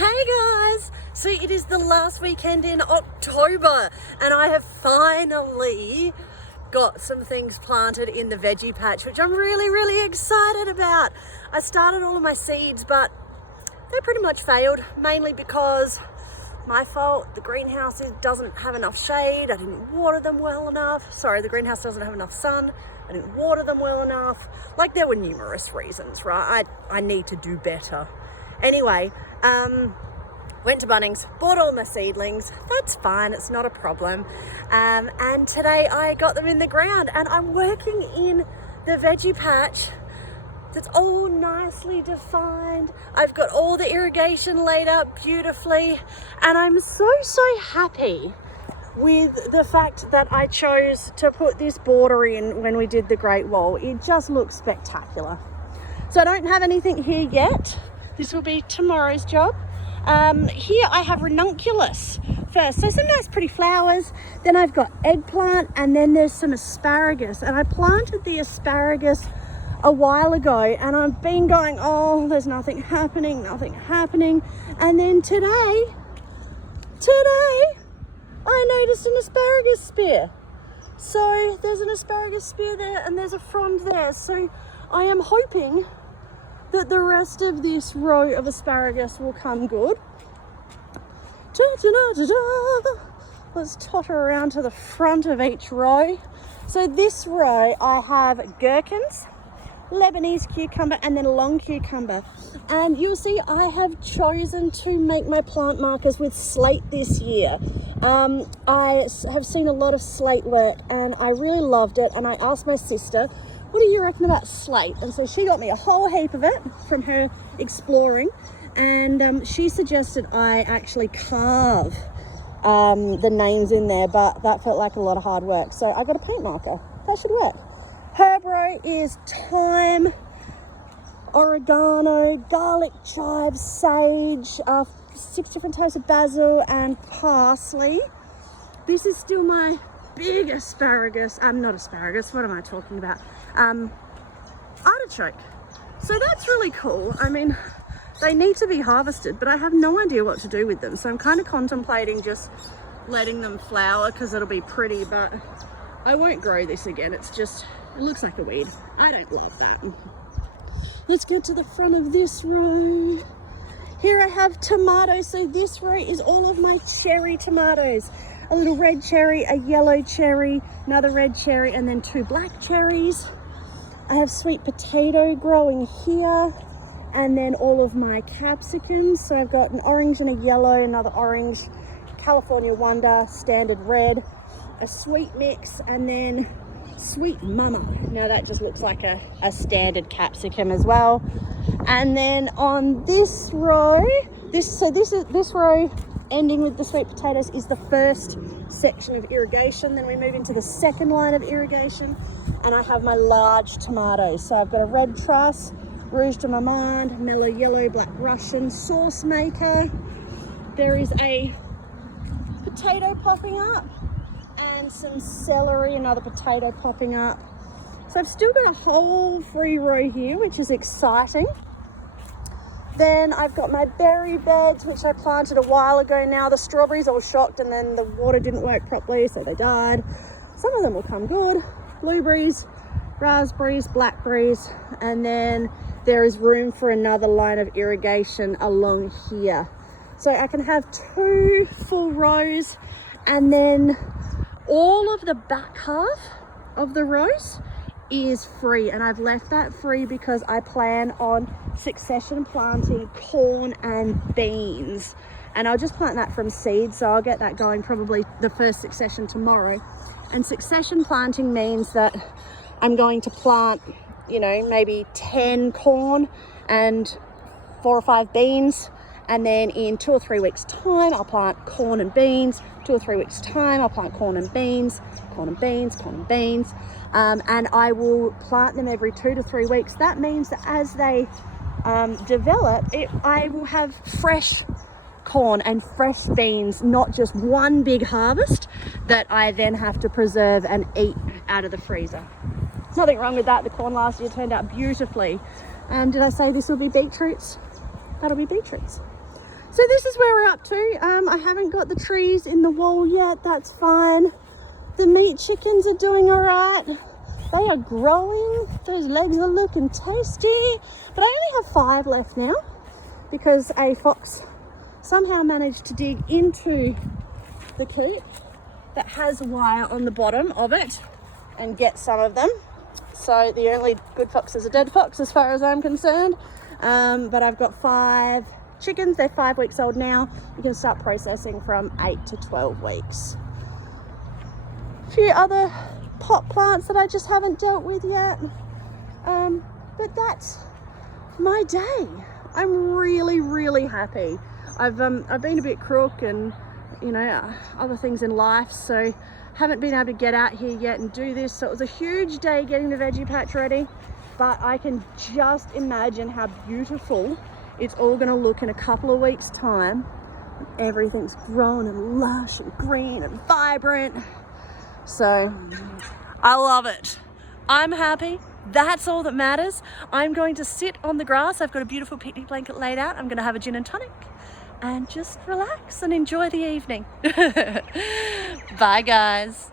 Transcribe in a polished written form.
Hey guys! So it is the last weekend in October and I have finally got some things planted in the veggie patch, which I'm really excited about. I started all of my seeds, but they pretty much failed, mainly because my fault. The greenhouse doesn't have enough shade. I didn't water them well enough. Sorry, the greenhouse doesn't have enough sun. I didn't water them well enough. Like, there were numerous reasons, right? I need to do better. Anyway, went to Bunnings, bought all my seedlings. That's fine, it's not a problem. And today I got them in the ground and I'm working in the veggie patch that's all nicely defined. I've got all the irrigation laid out beautifully and I'm so happy with the fact that I chose to put this border in when we did the Great Wall. It just looks spectacular. So I don't have anything here yet. This will be tomorrow's job. Here I have ranunculus first, so some nice pretty flowers. Then I've got eggplant, and then there's some asparagus. And I planted the asparagus a while ago, and I've been going, oh, there's nothing happening. And then today, I noticed an asparagus spear. So there's an asparagus spear there, and there's a frond there. So I am hoping that the rest of this row of asparagus will come good. Let's totter around to the front of each row. So this row I have gherkins, Lebanese cucumber, and then long cucumber. And you'll see I have chosen to make my plant markers with slate this year. I have seen a lot of slate work and I really loved it, and I asked my sister, what do you reckon about slate? And so she got me a whole heap of it from her exploring, and she suggested I actually carve the names in there, but that felt like a lot of hard work. So I got a paint marker. That should work. Herb row is thyme, oregano, garlic, chive, sage, 6 different types of basil and parsley. This is still my big asparagus. Not asparagus, what am I talking about? Artichoke. So that's really cool. I mean, they need to be harvested, but I have no idea what to do with them. So I'm kind of contemplating just letting them flower because it'll be pretty, but I won't grow this again. It's just, it looks like a weed. I don't love that. Let's get to the front of this row. Here I have tomatoes. So this row is all of my cherry tomatoes. A little red cherry, a yellow cherry, another red cherry, and then 2 black cherries. I have sweet potato growing here, and then all of my capsicums. So I've got an orange and a yellow, another orange, California Wonder, standard red, a sweet mix, and then sweet mama. Now that just looks like a standard capsicum as well. And then on this row, this row ending with the sweet potatoes is the first section of irrigation. Then we move into the second line of irrigation, and I have my large tomatoes. So I've got a red truss, rouge de marmande, mellow yellow, black Russian, sauce maker. There is a potato popping up and some celery, another potato popping up. So I've still got a whole free row here, which is exciting. Then I've got my berry beds, which I planted a while ago now. The strawberries, I was shocked, and then the water didn't work properly, so they died. Some of them will come good. Blueberries, raspberries, blackberries, and then there is room for another line of irrigation along here. So I can have 2 full rows, and then all of the back half of the rows is free, and I've left that free because I plan on succession planting corn and beans, and I'll just plant that from seed. So I'll get that going probably the first succession tomorrow. And succession planting means that I'm going to plant, you know, maybe 10 corn and 4 or 5 beans, and then in 2 or 3 weeks time I'll plant corn and beans. 2 or 3 weeks time I'll plant corn and beans, corn and beans, corn and beans. And I will plant them every 2 to 3 weeks. That means that as they develop, I will have fresh corn and fresh beans, not just one big harvest that I then have to preserve and eat out of the freezer. Nothing wrong with that. The corn last year turned out beautifully. Did I say this will be beetroots? That'll be beetroots. So this is where we're up to. I haven't got the trees in the wall yet, that's fine. The meat chickens are doing all right. They are growing. Those legs are looking tasty. But I only have 5 left now because a fox somehow managed to dig into the coop that has wire on the bottom of it and get some of them. So the only good fox is a dead fox as far as I'm concerned. But I've got 5 chickens. They're 5 weeks old now. You can start processing from 8 to 12 weeks. A few other pot plants that I just haven't dealt with yet. But that's my day. I'm really, really happy. I've been a bit crook and, you know, other things in life, so haven't been able to get out here yet and do this. So it was a huge day getting the veggie patch ready, but I can just imagine how beautiful it's all going to look in a couple of weeks' time. Everything's grown and lush and green and vibrant. So I love it. I'm happy. That's all that matters. I'm going to sit on the grass. I've got a beautiful picnic blanket laid out. I'm going to have a gin and tonic and just relax and enjoy the evening. Bye, guys.